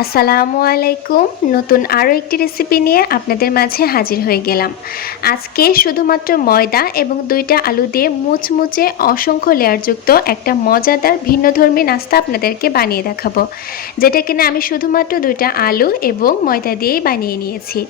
আসসালামু আলাইকুম। নতুন আরও একটি রেসিপি নিয়ে আপনাদের মাঝে হাজির হয়ে গেলাম। আজকে শুধুমাত্র ময়দা এবং দুইটা আলু দিয়ে মুচমুচে অসংখ্য লেয়ারযুক্ত একটা মজাদার ভিন্নধর্মী নাস্তা আপনাদেরকে বানিয়ে দেখাবো। যেটা কিনা আমি শুধুমাত্র দুইটা আলু এবং ময়দা দিয়েই বানিয়ে নিয়েছি।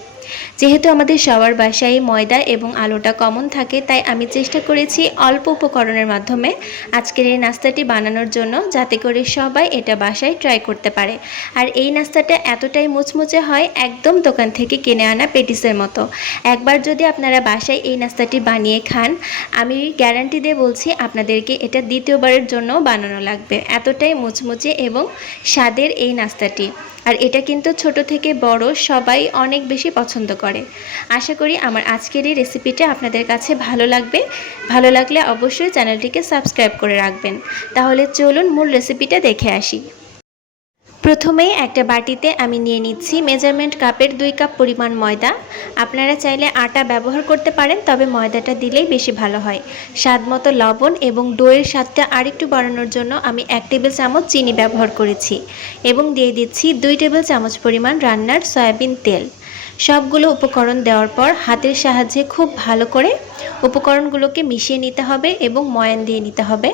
যেহেতু আমাদের সবার বাসায় ময়দা এবং আলোটা কমন থাকে, তাই আমি চেষ্টা করেছি অল্প উপকরণের মাধ্যমে। আজকের এই নাস্তাটি বানানোর জন্য যাতে করে সবাই এটা বাসায় ট্রাই করতে পারে। আর এই নাস্তাটা এতটাই মুচমুচে হয়, একদম দোকান থেকে কিনে আনা পেটিসের মতো। একবার যদি আপনারা বাসায় এই নাস্তাটি বানিয়ে খান, আমি গ্যারান্টি দিয়ে বলছি আপনাদেরকে এটা দ্বিতীয়বারের জন্য বানানো লাগবে। এতটাই মুচমুচে এবং স্বাদের এই নাস্তাটি। আর এটা কিন্তু ছোট থেকে বড় সবাই অনেক বেশি পছন্দ করে। আশা করি আমার আজকের এই রেসিপিটা আপনাদের কাছে ভালো লাগবে। ভালো লাগলে অবশ্যই চ্যানেলটিকে সাবস্ক্রাইব করে রাখবেন। তাহলে চলুন মূল রেসিপিটা দেখে আসি। প্রথমেই একটা বাটিতে আমি নিয়ে নিচ্ছি মেজারমেন্ট কাপের দুই কাপ পরিমাণ ময়দা। আপনারা চাইলে আটা ব্যবহার করতে পারেন, তবে ময়দাটা দিলেই বেশি ভালো হয়। স্বাদ মতো লবণ এবং দইয়ের স্বাদটা আরেকটু বাড়ানোর জন্য আমি এক টেবিল চামচ চিনি ব্যবহার করেছি এবং দিয়ে দিচ্ছি দুই টেবিল চামচ পরিমাণ রান্নার সয়াবিন তেল। সবগুলো উপকরণ দেওয়ার পর হাতের সাহায্যে খুব ভালো করে উপকরণগুলোকে মিশিয়ে নিতে হবে এবং ময়ান দিয়ে নিতে হবে।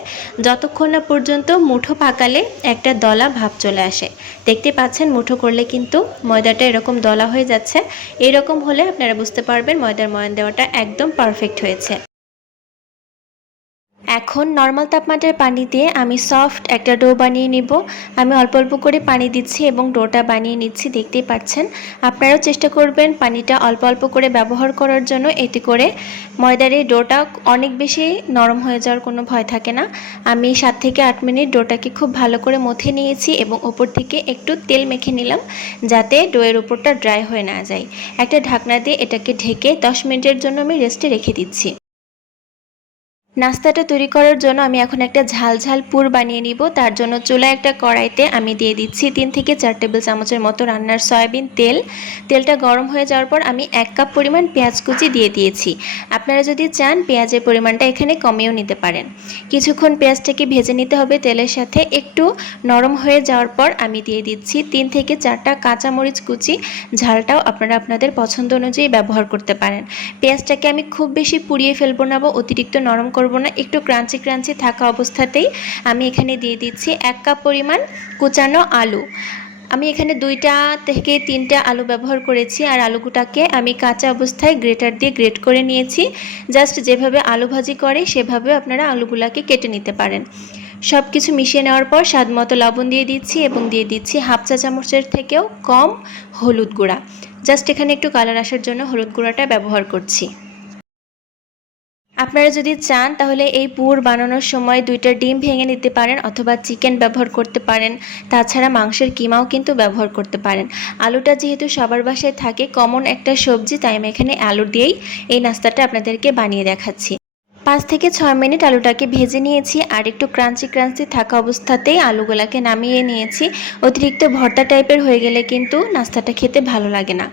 যতক্ষণ না পর্যন্ত মুঠো পাকালে একটা দলা ভাব চলে আসে। দেখতে পাচ্ছেন মুঠো করলে কিন্তু ময়দাটা এরকম দলা হয়ে যাচ্ছে। এরকম হলে আপনারা বুঝতে পারবেন ময়দার ময়ান দেওয়াটা একদম পারফেক্ট হয়েছে। এখন নর্মাল তাপমাত্রার পানি দিয়ে আমি সফট একটা ডো বানিয়ে নিব। আমি অল্প অল্প করে পানি দিচ্ছি এবং ডোটা বানিয়ে নিচ্ছি, দেখতেই পাচ্ছেন। আপনারাও চেষ্টা করবেন পানিটা অল্প অল্প করে ব্যবহার করার জন্য। এতে করে ময়দার ডোটা অনেক বেশি নরম হয়ে যাওয়ার কোনো ভয় থাকে না। আমি সাত থেকে আট মিনিট ডোটাকে খুব ভালো করে মথে নিয়েছি এবং ওপর থেকে একটু তেল মেখে নিলাম, যাতে ডোয়ের ওপরটা ড্রাই হয়ে না যায়। একটা ঢাকনা দিয়ে এটাকে ঢেকে দশ মিনিটের জন্য আমি রেস্টে রেখে দিচ্ছি। নাস্তাটা তৈরি করার জন্য আমি এখন একটা ঝাল ঝাল পুর বানিয়ে নিব। তার জন্য চুলা একটা কড়াইতে আমি দিয়ে দিচ্ছি তিন থেকে চার টেবিল চামচের মতো রান্নার সয়াবিন তেল। তেলটা গরম হয়ে যাওয়ার পর আমি এক কাপ পরিমাণ পেঁয়াজ কুচি দিয়ে দিয়েছি। আপনারা যদি চান, পেঁয়াজের পরিমাণটা এখানে কমিয়েও নিতে পারেন। কিছুক্ষণ পেঁয়াজটাকে ভেজে নিতে হবে তেলের সাথে। একটু নরম হয়ে যাওয়ার পর আমি দিয়ে দিচ্ছি তিন থেকে চারটা কাঁচামরিচ কুচি। ঝালটাও আপনারা আপনাদের পছন্দ অনুযায়ী ব্যবহার করতে পারেন। পেঁয়াজটাকে আমি খুব বেশি পুড়িয়ে ফেলব না বা অতিরিক্ত নরম করব না, একটু ক্রাঞ্চি ক্রাঞ্চি থাকা অবস্থাতেই আমি এখানে দিয়ে দিচ্ছি এক কাপ পরিমাণ কুচানো আলু। আমি এখানে দুইটা থেকে তিনটা আলু ব্যবহার করেছি আর আলুগুটাকে আমি কাঁচা অবস্থায় গ্রেটার দিয়ে গ্রেট করে নিয়েছি। জাস্ট যেভাবে আলু ভাজি করে, সেভাবে আপনারা আলুগুলাকে কেটে নিতে পারেন। সব কিছু মিশিয়ে নেওয়ার পর স্বাদ মতো লবণ দিয়ে দিচ্ছি এবং দিয়ে দিচ্ছি হাফ চা চামচের থেকেও কম হলুদ গুঁড়া। জাস্ট এখানে একটু কালার আসার জন্য হলুদ গুঁড়াটা ব্যবহার করছি। আপনারা যদি চান, তাহলে এই পুর বানানোর সময় দুইটা ডিম ভেঙে নিতে পারেন অথবা চিকেন ব্যবহার করতে পারেন। তাছাড়া মাংসের কিমাও কিন্তু ব্যবহার করতে পারেন। আলুটা যেহেতু সবার বাসায় থাকে, কমন একটা সবজি, তাই আমি এখানে আলু দিয়েই এই নাস্তাটা আপনাদেরকে বানিয়ে দেখাচ্ছি। পাঁচ থেকে ছয় মিনিট আলুটাকে ভেজে নিয়েছি আর একটু ক্রাঞ্চি ক্রাঞ্চি থাকা অবস্থাতেই আলুগুলাকে নামিয়ে নিয়েছি। অতিরিক্ত ভর্তা টাইপের হয়ে গেলে কিন্তু নাস্তাটা খেতে ভালো লাগে না।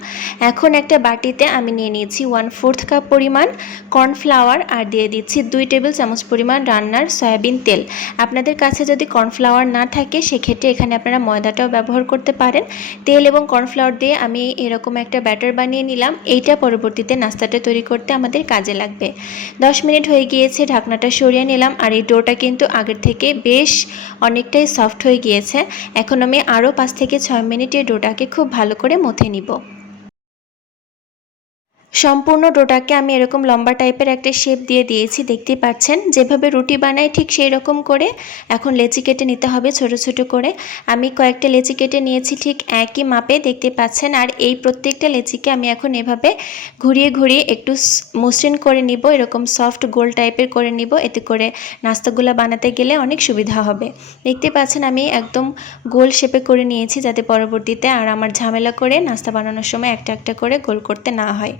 এখন একটা বাটিতে আমি নিয়ে নিয়েছি ওয়ান ফোর্থ কাপ পরিমাণ কর্নফ্লাওয়ার আর দিয়ে দিচ্ছি দুই টেবিল চামচ পরিমাণ রান্নার সয়াবিন তেল। আপনাদের কাছে যদি কর্নফ্লাওয়ার না থাকে, সেক্ষেত্রে এখানে আপনারা ময়দাটাও ব্যবহার করতে পারেন। তেল এবং কর্নফ্লাওয়ার দিয়ে আমি এরকম একটা ব্যাটার বানিয়ে নিলাম। এইটা পরবর্তীতে নাস্তাটা তৈরি করতে আমাদের কাজে লাগবে। দশ মিনিট হয়ে গিয়েছে, ঢাকনাটা সরিয়ে নিলাম আর এই ডোটা কিন্তু আগের থেকে বেশ অনেকটাই সফট হয়ে গিয়েছে। এখন আমি আরও পাঁচ থেকে ছয় মিনিটে ডোটাকে খুব ভালো করে মথে নিব। সম্পূর্ণ ডোটাকে আমি এরকম লম্বা টাইপের একটা শেপ দিয়ে দিয়েছি দেখতে পাচ্ছেন? যেভাবে রুটি বানাই ঠিক সেই রকম করে এখন লেচি কেটে নিতে হবে ছোট ছোট করে। আমি কয়েকটা লেচি কেটে নিয়েছি ঠিক একই মাপে, দেখতে পাচ্ছেন? আর এই প্রত্যেকটা লেচিকে আমি এখন এভাবে ঘুরিয়ে ঘুরিয়ে একটু মসৃণ করে নিব, এরকম সফট গোল টাইপের করে নিব। এতে করে নাস্তাগুলো বানাতে গেলে অনেক সুবিধা হবে। দেখতে পাচ্ছেন আমি একদম গোল শেপে করে নিয়েছি যাতে পরবর্তীতে আর আমার ঝামেলা করে নাস্তা বানানোর সময় একটা একটা করে গোল করতে না হয়।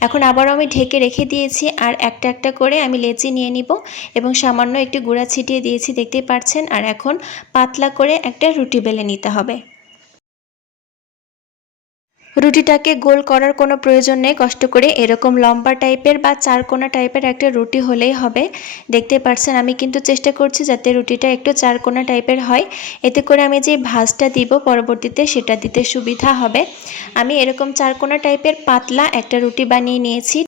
এখন আবারও আমি ঢেকে রেখে দিয়েছি আর একটা একটা করে আমি লেচি নিয়ে নিব এবং সামান্য একটু গুঁড়া ছিটিয়ে দিয়েছি, দেখতেই পাচ্ছেন আর এখন পাতলা করে একটা রুটি বেলে নিতে হবে। রুটিটাকে গোল করার কোনো প্রয়োজন নেই, কষ্ট করে। এরকম লম্বা টাইপের বা চারকোনা টাইপের একটা রুটি হলেই হবে। দেখতে পাচ্ছেন আমি কিন্তু চেষ্টা করছি যাতে রুটিটা একটু চারকোনা টাইপের হয়। এতে করে আমি যে ভাজটা দিব পরবর্তীতে সেটা দিতে সুবিধা হবে। আমি এরকম চারকোনা টাইপের পাতলা একটা রুটি বানিয়ে নিয়েছি।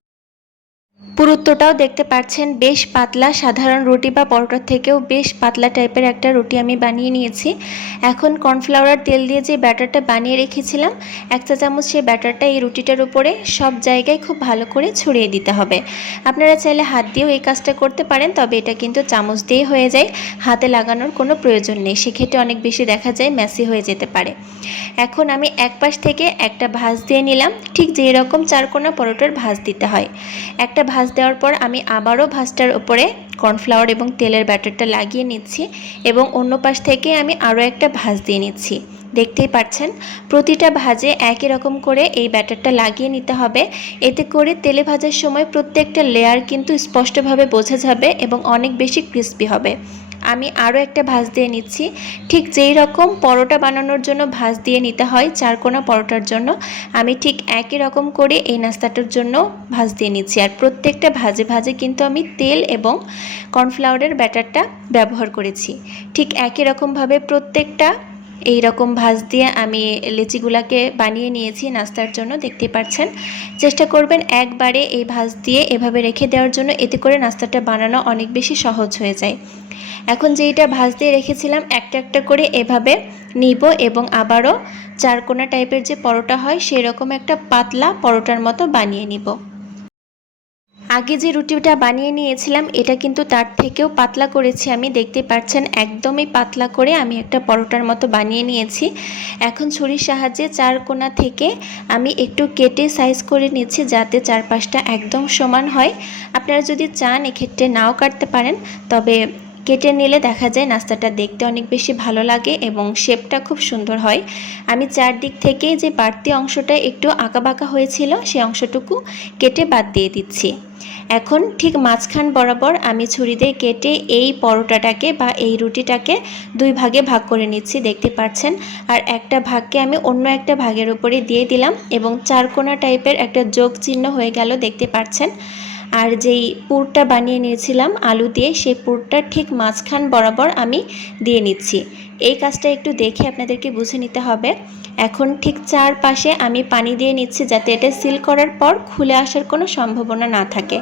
পুরুত্বটাও দেখতে পাচ্ছেন, বেশ পাতলা, সাধারণ রুটি বা পরোটার থেকেও বেশ পাতলা টাইপের একটা রুটি আমি বানিয়ে নিয়েছি। এখন কর্নফ্লাওয়ার তেল দিয়ে যে ব্যাটারটা বানিয়ে রেখেছিলাম, এক চা চামচ সেই ব্যাটারটা এই রুটিটার উপরে সব জায়গায় খুব ভালো করে ছড়িয়ে দিতে হবে। আপনারা চাইলে হাত দিয়েও এই কাজটা করতে পারেন, তবে এটা কিন্তু চামচ দিয়ে হয়ে যায়, হাতে লাগানোর কোনো প্রয়োজন নেই, সেক্ষেত্রে অনেক বেশি দেখা যায় ম্যাসি হয়ে যেতে পারে। এখন আমি এক পাশ থেকে একটা ভাঁজ দিয়ে নিলাম, ঠিক যেই রকম চারকোনা পরোটার ভাঁজ দিতে হয়। একটা ভাঁজ দেওয়ার পর আমি আবারও ভাজটার ওপরে কর্নফ্লাওয়ার এবং তেলের ব্যাটারটা লাগিয়ে নিচ্ছি এবং অন্য পাশ থেকে আমি আরও একটা ভাজ দিয়ে নিচ্ছি। দেখতেই পাচ্ছেন, প্রতিটা ভাজে একই রকম করে এই ব্যাটারটা লাগিয়ে নিতে হবে। এতে করে তেলে ভাজার সময় প্রত্যেকটা লেয়ার কিন্তু স্পষ্টভাবে বোঝা যাবে এবং অনেক বেশি ক্রিস্পি হবে। আমি আরও একটা ভাঁজ দিয়ে নিচ্ছি। ঠিক যেই রকম পরোটা বানানোর জন্য ভাঁজ দিয়ে নিতে হয় চারকোনা পরোটার জন্য, আমি ঠিক একই রকম করে এই নাস্তাটার জন্য ভাঁজ দিয়ে নিচ্ছি। আর প্রত্যেকটা ভাজে ভাজে কিন্তু আমি তেল এবং কর্নফ্লাওয়ারের ব্যাটারটা ব্যবহার করেছি। ঠিক একই রকমভাবে প্রত্যেকটা এই রকম ভাঁজ দিয়ে আমি লিচিগুলাকে বানিয়ে নিয়েছি নাস্তার জন্য দেখতে পাচ্ছেন। চেষ্টা করবেন একবারে এই ভাজ দিয়ে এভাবে রেখে দেওয়ার জন্য, এতে করে নাস্তাটা বানানো অনেক বেশি সহজ হয়ে যায়। এখন যেইটা ভাজ দিয়ে রেখেছিলাম, একটা একটা করে এভাবে নিব এবং আবারও চারকোনা টাইপের যে পরোটা হয়, সেরকম একটা পাতলা পরোটার মতো বানিয়ে নিব। আগে যে রুটিটা বানিয়ে নিয়েছিলাম, এটা কিন্তু তার থেকেও পাতলা করেছি আমি। দেখতে পাচ্ছেন, একদমই পাতলা করে আমি একটা পরোটার মতো বানিয়ে নিয়েছি। এখন ছুরির সাহায্যে চার কোনা থেকে আমি একটু কেটে সাইজ করে নিচ্ছি, যাতে চারপাশটা একদম সমান হয়। আপনারা যদি চান, এক্ষেত্রে নাও কাটতে পারেন। তবে কেটে নিলে দেখা যায় নাস্তাটা দেখতে অনেক বেশি ভালো লাগে এবং শেপটা খুব সুন্দর হয়। আমি চারদিক থেকে যে বাড়তি অংশটা একটু আঁকাবাঁকা হয়েছিল, সে অংশটুকু কেটে বাদ দিয়ে দিচ্ছি। এখন ঠিক মাঝখান বরাবর আমি ছুরি দিয়ে কেটে এই পরোটাটাকে বা এই রুটিটাকে দুই ভাগে ভাগ করে নিচ্ছি, দেখতে পাচ্ছেন? আর একটা ভাগকে আমি অন্য একটা ভাগের উপরে দিয়ে দিলাম এবং চারকোনা টাইপের একটা যোগ চিহ্ন হয়ে গেল, দেখতে পাচ্ছেন? আর যেই পুরটা বানিয়ে নিয়েছিলাম আলু দিয়ে সেই পুরটা ঠিক মাঝখান বরাবর আমি দিয়ে নিচ্ছি। এই কাজটা একটু দেখে আপনাদেরকে বুঝে নিতে হবে। এখন ঠিক চারপাশে আমি পানি দিয়ে নিচ্ছি যাতে এটা সিল করার পর খুলে আসার কোনো সম্ভাবনা না থাকে।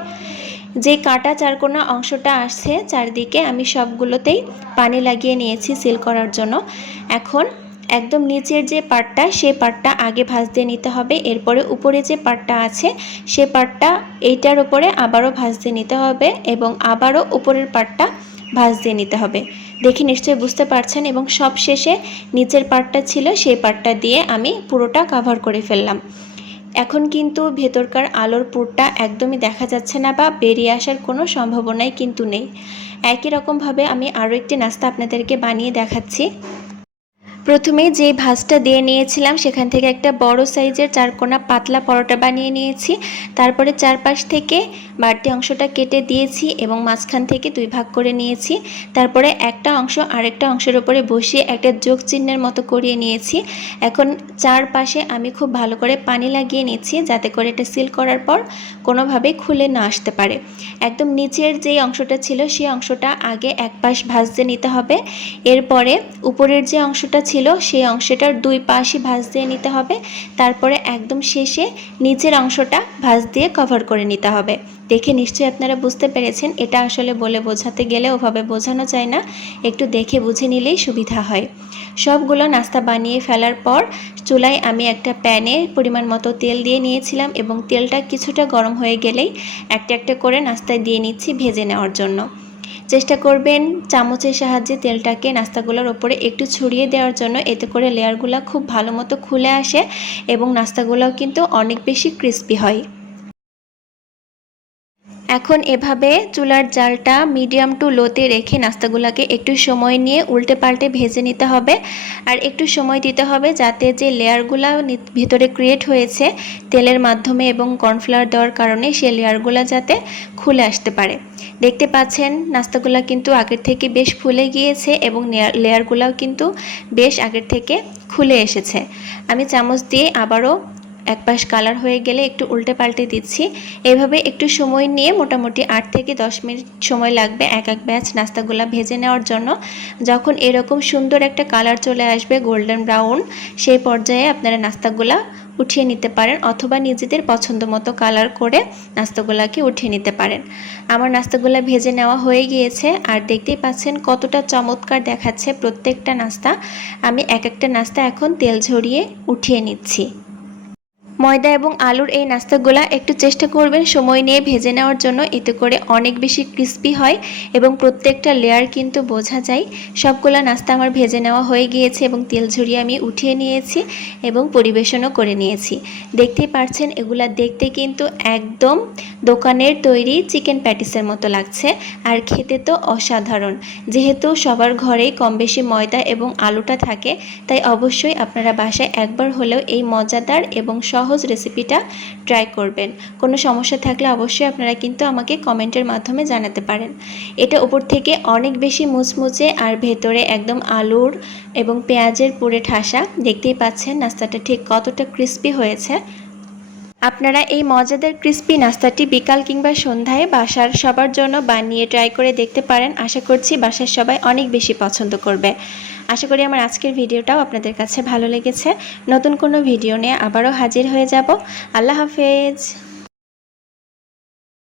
যে কাটা চারকোনা অংশটা আসছে, চারদিকে আমি সবগুলোতেই পানি লাগিয়ে নিয়েছি সিল করার জন্য। এখন একদম নিচের যে পার্টটা সে পার্টটা আগে ভাজ দিয়ে নিতে হবে। এরপরে উপরে যে পার্টটা আছে, সে পার্টটা এইটার উপরে আবারও ভাজ দিয়ে নিতে হবে এবং আবারও উপরের পার্টটা ভাজ দিয়ে নিতে হবে। দেখে নিশ্চয়ই বুঝতে পারছেন এবং সব শেষে নিচের পার্টটা ছিল, সেই পার্টটা দিয়ে আমি পুরোটা কাভার করে ফেললাম। এখন কিন্তু ভেতরকার আলোর পুরটা একদমই দেখা যাচ্ছে না বা বেরিয়ে আসার কোনো সম্ভাবনাই কিন্তু নেই। একই রকমভাবে আমি আরও একটি নাস্তা আপনাদেরকে বানিয়ে দেখাচ্ছি। প্রথমে যে ভাজটা দিয়ে নিয়েছিলাম, সেখান থেকে একটা বড় সাইজের চারকোনা পাতলা পরোটা বানিয়ে নিয়েছি। তারপরে চারপাশ থেকে বাড়তি অংশটা কেটে দিয়েছি এবং মাঝখান থেকে দুই ভাগ করে নিয়েছি। তারপরে একটা অংশ আরেকটা অংশের উপরে বসিয়ে একটা যোগ চিহ্নের মতো করিয়ে নিয়েছি। এখন চারপাশে আমি খুব ভালো করে পানি লাগিয়ে নিচ্ছি, যাতে করে এটা সিল করার পর কোনোভাবেই খুলে না আসতে পারে। একদম নিচের যেই অংশটা ছিল সেই অংশটা আগে এক পাশ ভাজতে নিতে হবে। এরপরে উপরের যে অংশটা ছিল সেই অংশটার দুই পাশই ভাঁজ দিয়ে নিতে হবে। তারপরে একদম শেষে নিচের অংশটা ভাঁজ দিয়ে কভার করে নিতে হবে। দেখে নিশ্চয়ই আপনারা বুঝতে পেরেছেন, এটা আসলে বলে বোঝাতে গেলে ওভাবে বোঝানো যায় না। একটু দেখে বুঝে নিলেই সুবিধা হয়। সবগুলো নাস্তা বানিয়ে ফেলার পর চুলায় আমি একটা প্যানে পরিমাণ মতো তেল দিয়ে নিয়েছিলাম এবং তেলটা কিছুটা গরম হয়ে গেলেই একটা একটা করে নাস্তায় দিয়ে নিচ্ছি ভেজে নেওয়ার জন্য। চেষ্টা করবেন চামচের সাহায্যে তেলটাকে নাস্তাগুলোর ওপরে একটু ছড়িয়ে দেওয়ার জন্য। এতে করে লেয়ারগুলো খুব ভালো মতো খুলে আসে এবং নাস্তাগুলোও কিন্তু অনেক বেশি ক্রিস্পি হয়। এখন এভাবে চুলার জালটা মিডিয়াম টু লোতে রেখে নাস্তাগুলোকে একটু সময় নিয়ে উল্টে পাল্টে ভেজে নিতে হবে। আর একটু সময় দিতে হবে যাতে যে লেয়ারগুলো ভিতরে ক্রিয়েট হয়েছে তেলের মাধ্যমে এবং কর্নফ্লাওয়ার দেওয়ার কারণে সে লেয়ারগুলো যাতে খুলে আসতে পারে। দেখতে পাচ্ছেন, নাস্তাগুলো কিন্তু আগের থেকে বেশ ফুলে গিয়েছে এবং লেয়ারগুলোও কিন্তু বেশ আগের থেকে খুলে এসেছে। আমি চামচ দিয়ে আবারও এক পাশ কালার হয়ে গেলে একটু উল্টে পাল্টে দিচ্ছি। এভাবে একটু সময় নিয়ে মোটামুটি আট থেকে দশ মিনিট সময় লাগবে এক এক ব্যাচ নাস্তাগুলো ভেজে নেওয়ার জন্য। যখন এরকম সুন্দর একটা কালার চলে আসবে গোল্ডেন ব্রাউন সেই পর্যায়ে আপনারা নাস্তাগুলা উঠিয়ে নিতে পারেন অথবা নিজেদের পছন্দ মতো কালার করে নাস্তাগুলাকে উঠিয়ে নিতে পারেন। আমার নাস্তাগুলা ভেজে নেওয়া হয়ে গিয়েছে আর দেখতেই পাচ্ছেন কতটা চমৎকার দেখাচ্ছে প্রত্যেকটা নাস্তা। আমি এক একটা নাস্তা এখন তেল ঝরিয়ে উঠিয়ে নিচ্ছি। ময়দা এবং আলুর এই নাস্তাগুলা একটু চেষ্টা করবেন সময় নিয়ে ভেজে নেওয়ার জন্য। এতে করে অনেক বেশি ক্রিস্পি হয় এবং প্রত্যেকটা লেয়ার কিন্তু বোঝা যায়। সবগুলা নাস্তা আমার ভেজে নেওয়া হয়ে গিয়েছে এবং তেল ঝরিয়ে আমি উঠিয়ে নিয়েছি এবং পরিবেশনও করে নিয়েছি। দেখতেই পারছেন, এগুলা দেখতে কিন্তু একদম দোকানের তৈরি চিকেন প্যাটিসের মতো লাগছে। আর খেতে তো অসাধারণ। যেহেতু সবার ঘরেই কম বেশি ময়দা এবং আলুটা থাকে, তাই অবশ্যই আপনারা বাসায় একবার হলেও এই মজাদার এবং সহজ রেসিপিটা ট্রাই করবেন। কোনো সমস্যা থাকলে অবশ্যই আপনারা কিন্তু আমাকে কমেন্টের মাধ্যমে জানাতে পারেন। এটা উপর থেকে অনেক বেশি মুচমুচে আর ভেতরে একদম আলুর এবং পেঁয়াজের পুরে ঠাসা দেখতেই পাচ্ছেন নাস্তাটা ঠিক কতটা ক্রিস্পি হয়েছে। আপনারা এই মজাদার ক্রিস্পি নাস্তাটি বিকাল কিংবা সন্ধ্যায় বাসার সবার জন্য বানিয়ে ট্রাই করে দেখতে পারেন। আশা করছি বাসার সবাই অনেক বেশি পছন্দ করবে। আশা করি আমার আজকের ভিডিওটাও আপনাদের কাছে ভালো লেগেছে। নতুন কোনো ভিডিও নিয়ে আবারও হাজির হয়ে যাব। আল্লাহ হাফেজ।